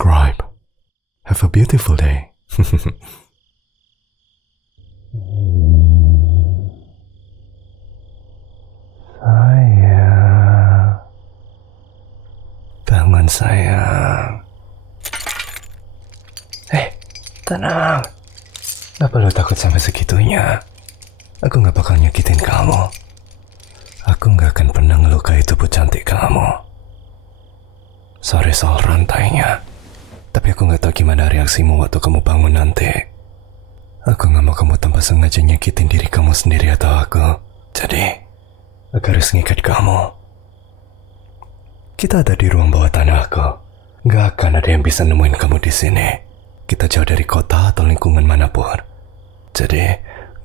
subscribe. Have a beautiful day. Sayang, bangun sayang. Tenang. Gak perlu takut sampai segitunya. Aku gak bakal nyakitin kamu. Aku gak akan pernah ngelukai tubuh cantik kamu. Sorry soal rantainya, tapi aku gak tahu gimana reaksimu waktu kamu bangun nanti. Aku gak mau kamu tanpa sengaja nyakitin diri kamu sendiri atau aku. Jadi, aku harus ngikat kamu. Kita ada di ruang bawah tanahku. Gak akan ada yang bisa nemuin kamu di sini. Kita jauh dari kota atau lingkungan manapun. Jadi,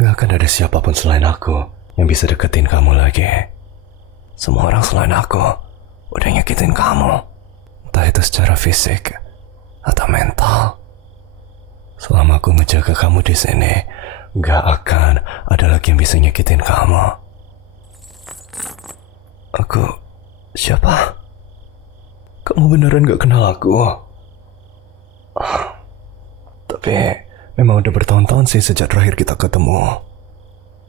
gak akan ada siapapun selain aku yang bisa deketin kamu lagi. Semua orang selain aku udah nyakitin kamu. Entah itu secara fisik atau mental. Selama aku ngejaga kamu di sini, gak akan ada lagi yang bisa nyakitin kamu. Aku siapa? Kamu beneran gak kenal aku? Tapi memang udah bertahun-tahun sih sejak terakhir kita ketemu.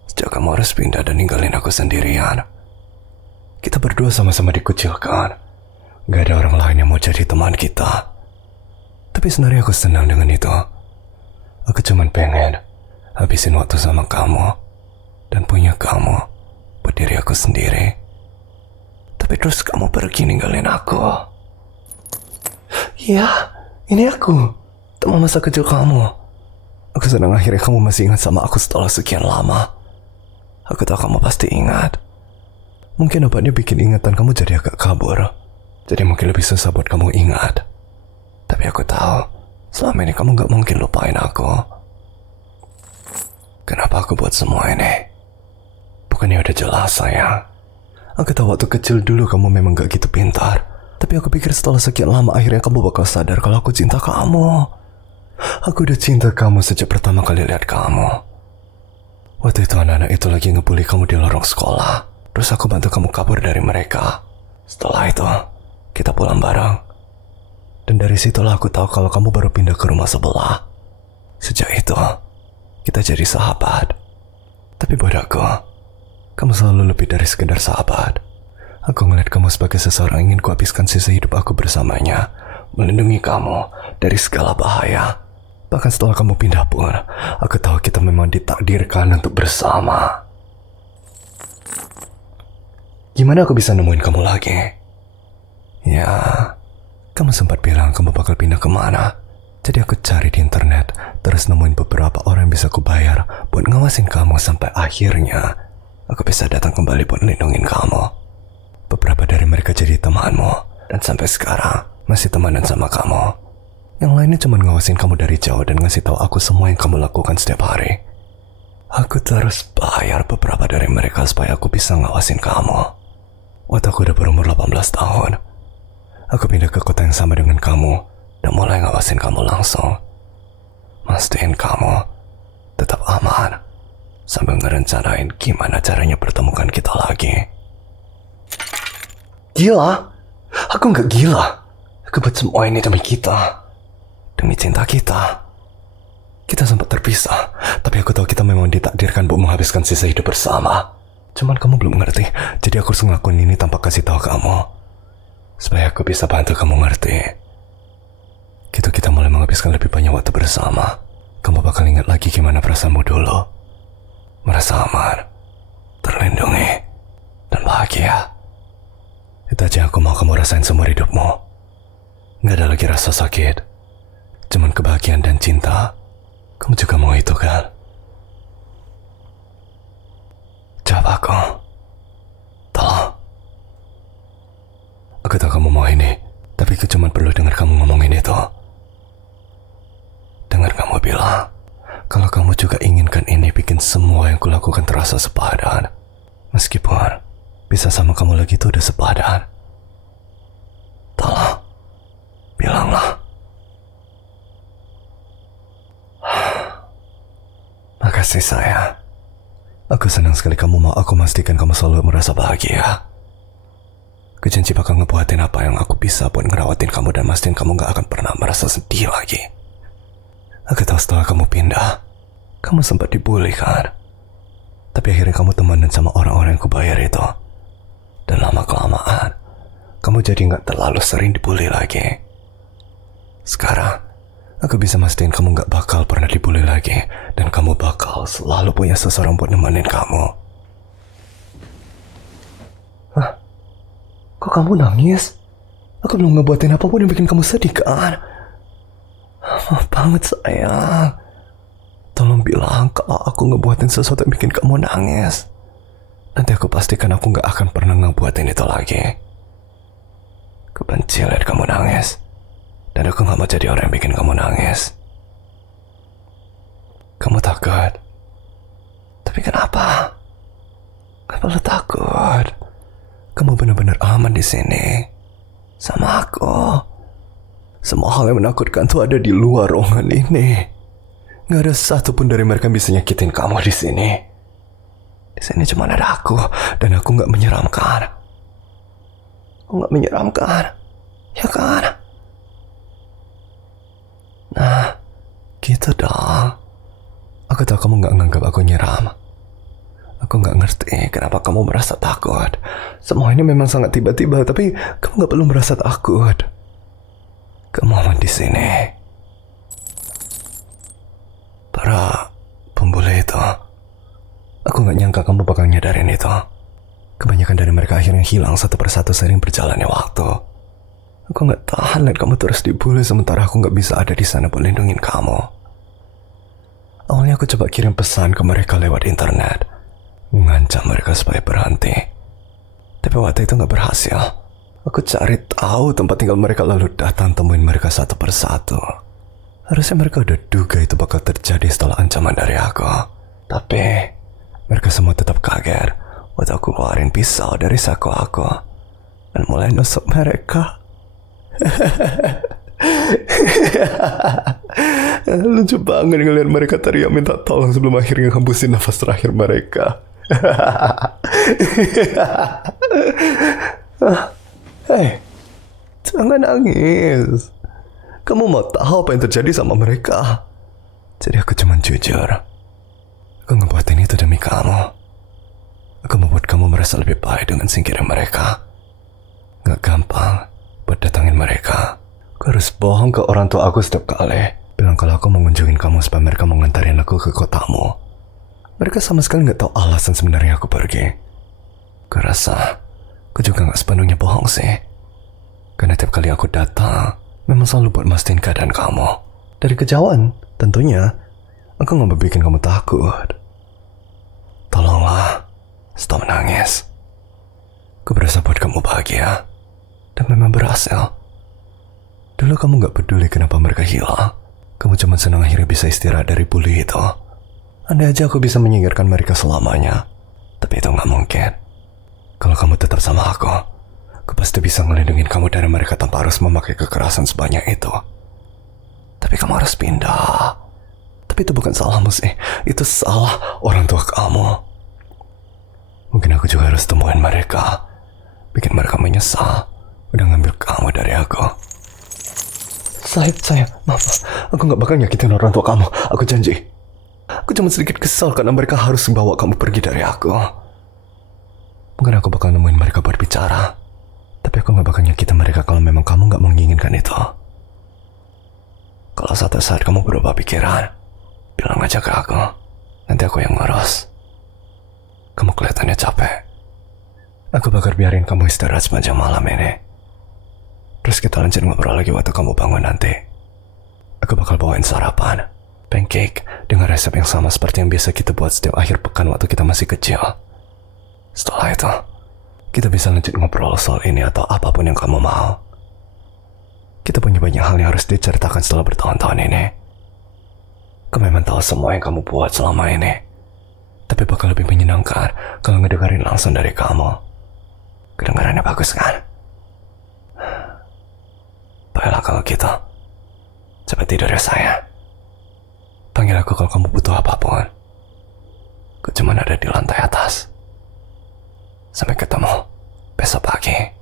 Sejak kamu harus pindah dan ninggalin aku sendirian. Kita berdua sama-sama dikucilkan. Gak ada orang lain yang mau jadi teman kita. Tapi sebenarnya aku senang dengan itu. Aku cuman pengen habisin waktu sama kamu dan punya kamu buat diri aku sendiri. Tapi terus kamu pergi ninggalin aku. Ya, ini aku. Teman masa kecil kamu. Aku senang akhirnya kamu masih ingat sama aku setelah sekian lama. Aku tahu kamu pasti ingat. Mungkin obatnya bikin ingatan kamu jadi agak kabur. Jadi mungkin lebih susah buat kamu ingat. Tapi aku tahu, selama ini kamu gak mungkin lupain aku. Kenapa aku buat semua ini? Bukannya udah jelas sayang. Aku tahu waktu kecil dulu kamu memang gak gitu pintar. Tapi aku pikir setelah sekian lama akhirnya kamu bakal sadar kalau aku cinta kamu. Aku udah cinta kamu sejak pertama kali lihat kamu. Waktu itu anak-anak itu lagi ngebully kamu di lorong sekolah. Terus aku bantu kamu kabur dari mereka. Setelah itu, kita pulang bareng. Dan dari situlah aku tahu kalau kamu baru pindah ke rumah sebelah. Sejak itu, kita jadi sahabat. Tapi buat aku, kamu selalu lebih dari sekedar sahabat. Aku ngeliat kamu sebagai seseorang yang ingin kuhabiskan sisa hidup aku bersamanya. Melindungi kamu dari segala bahaya. Bahkan setelah kamu pindah pun, aku tahu kita memang ditakdirkan untuk bersama. Gimana aku bisa nemuin kamu lagi? Ya, kamu sempat bilang kamu bakal pindah kemana. Jadi aku cari di internet, terus nemuin beberapa orang yang bisa aku bayar buat ngawasin kamu sampai akhirnya aku bisa datang kembali buat lindungin kamu. Beberapa dari mereka jadi temanmu, dan sampai sekarang masih temenan sama kamu. Yang lainnya cuma ngawasin kamu dari jauh dan ngasih tahu aku semua yang kamu lakukan setiap hari. Aku terus bayar beberapa dari mereka supaya aku bisa ngawasin kamu. Waktu aku udah berumur 18 tahun, aku pindah ke kota yang sama dengan kamu dan mulai ngawasin kamu langsung. Mastiin kamu tetap aman sambil ngerencanain gimana caranya pertemukan kita lagi. Gila? Aku nggak gila. Aku buat semua ini demi kita. Demi cinta kita. Kita sempat terpisah, tapi aku tahu kita memang ditakdirkan buat menghabiskan sisa hidup bersama. Cuman kamu belum ngerti, jadi aku harus ngelakuin ini tanpa kasih tahu kamu. Supaya aku bisa bantu kamu ngerti. Gitu kita mulai menghabiskan lebih banyak waktu bersama. Kamu bakal ingat lagi gimana perasaanmu dulu. Merasa aman, terlindungi, dan bahagia. Itu aja aku mau kamu rasain seumur hidupmu. Gak ada lagi rasa sakit. Cuman kebahagiaan dan cinta. Kamu juga mau itu kan? Jawab aku. Tolong. Aku tahu kamu mau ini, tapi aku cuma perlu dengar kamu ngomongin itu. Dengar kamu bilang kalau kamu juga inginkan ini bikin semua yang kulakukan terasa sepadan. Meskipun bisa sama kamu lagi itu udah sepadan. Tolong, bilanglah. Makasih sayang. Aku senang sekali kamu mau aku memastikan kamu selalu merasa bahagia. Aku janji bakal ngebuatin apa yang aku bisa buat ngerawatin kamu dan mastiin kamu gak akan pernah merasa sedih lagi. Aku tahu setelah kamu pindah, kamu sempat dibully kan? Tapi akhirnya kamu temenan sama orang-orang yang kubayar itu. Dan lama-kelamaan, kamu jadi gak terlalu sering dibully lagi. Sekarang, aku bisa mastiin kamu gak bakal pernah dibully lagi. Dan kamu bakal selalu punya seseorang buat nemenin kamu. Hah? Kok kamu nangis? Aku belum ngebuatin apapun yang bikin kamu sedih kan? Maaf banget sayang. Tolong bilang kalau aku ngebuatin sesuatu yang bikin kamu nangis. Nanti aku pastikan aku gak akan pernah ngebuatin itu lagi. Aku benci lihat kamu nangis. Dan aku gak mau jadi orang yang bikin kamu nangis. Kamu takut? Tapi kenapa? Gak perlu takut. Kamu benar-benar aman di sini. Sama aku. Semua hal yang menakutkan tuh ada di luar ruangan ini. Gak ada satupun dari mereka yang bisa nyakitin kamu di sini. Di sini cuma ada aku, dan aku gak menyeramkan. Aku gak menyeramkan, ya kan? Nah, gitu dong. Aku tahu kamu gak nganggap aku nyeram. Aku gak ngerti kenapa kamu merasa takut. Semua ini memang sangat tiba-tiba, tapi kamu gak perlu merasa takut. Kamu aman di sini. Para pembuli itu, aku gak nyangka kamu bakal nyadarin itu. Kebanyakan dari mereka akhirnya hilang satu persatu seiring berjalannya waktu. Aku gak tahan lihat kamu terus dibully sementara aku gak bisa ada di sana buat lindungin kamu. Awalnya aku coba kirim pesan ke mereka lewat internet, ngancam mereka supaya berhenti. Tapi waktu itu gak berhasil. Aku cari tahu tempat tinggal mereka lalu datang temuin mereka satu persatu. Harusnya mereka udah duga itu bakal terjadi setelah ancaman dari aku. Tapi mereka semua tetap kaget waktu aku keluarin pisau dari saku aku dan mulai nusuk mereka. Lucu banget ngeliat mereka teriak minta tolong sebelum akhirnya hembusin nafas terakhir mereka. Hei, jangan nangis. Kamu mau tahu apa yang terjadi sama mereka? Jadi aku cuma jujur. Aku ngebuatin itu demi kamu. Aku membuat kamu merasa lebih baik dengan singkiran mereka. Gak gampang buat datangin mereka. Aku harus bohong ke orang tua aku setiap kali. Bilang kalau aku mau ngunjungin kamu supaya mereka mau ngantarin aku ke kotamu. Mereka sama sekali gak tahu alasan sebenarnya aku pergi. Aku rasa aku juga gak sepenuhnya bohong sih. Karena tiap kali aku datang, memang selalu buat mastiin keadaan kamu. Dari kejauhan, tentunya, aku gak mau bikin kamu takut. Tolonglah, stop nangis. Aku berasa buat kamu bahagia. Dan memang berhasil. Dulu kamu gak peduli kenapa mereka hilang. Kamu cuma senang akhirnya bisa istirahat dari bully itu. Andai aja aku bisa menyingkirkan mereka selamanya. Tapi itu gak mungkin. Kalau kamu tetap sama aku pasti bisa ngelindungin kamu dari mereka tanpa harus memakai kekerasan sebanyak itu. Tapi kamu harus pindah. Tapi itu bukan salahmu sih. Itu salah orang tua kamu. Mungkin aku juga harus temuin mereka. Bikin mereka menyesal udah ngambil kamu dari aku. Sayang, maaf. Aku gak bakal nyakitin orang tua kamu. Aku janji. Aku cuma sedikit kesal karena mereka harus membawa kamu pergi dari aku. Mungkin aku bakal nemuin mereka buat bicara. Tapi aku gak bakal nyakitin mereka kalau memang kamu gak menginginkan itu. Kalau suatu saat kamu berubah pikiran, bilang aja ke aku. Nanti aku yang ngurus. Kamu kelihatannya capek. Aku bakal biarin kamu istirahat sepanjang malam ini. Terus kita lanjut ngobrol lagi waktu kamu bangun nanti. Aku bakal bawain sarapan, pancake, dengan resep yang sama seperti yang biasa kita buat setiap akhir pekan waktu kita masih kecil. Setelah itu, kita bisa lanjut ngobrol soal ini atau apapun yang kamu mau. Kita punya banyak hal yang harus diceritakan setelah bertahun-tahun ini. Aku memang tahu semua yang kamu buat selama ini. Tapi bakal lebih menyenangkan kalau ngedengerin langsung dari kamu. Kedengarannya bagus kan? Baiklah kalau gitu. Cepat tidur ya sayang. Panggil aku kalau kamu butuh apapun. Aku cuma ada di lantai atas. Sampai ketemu besok pagi.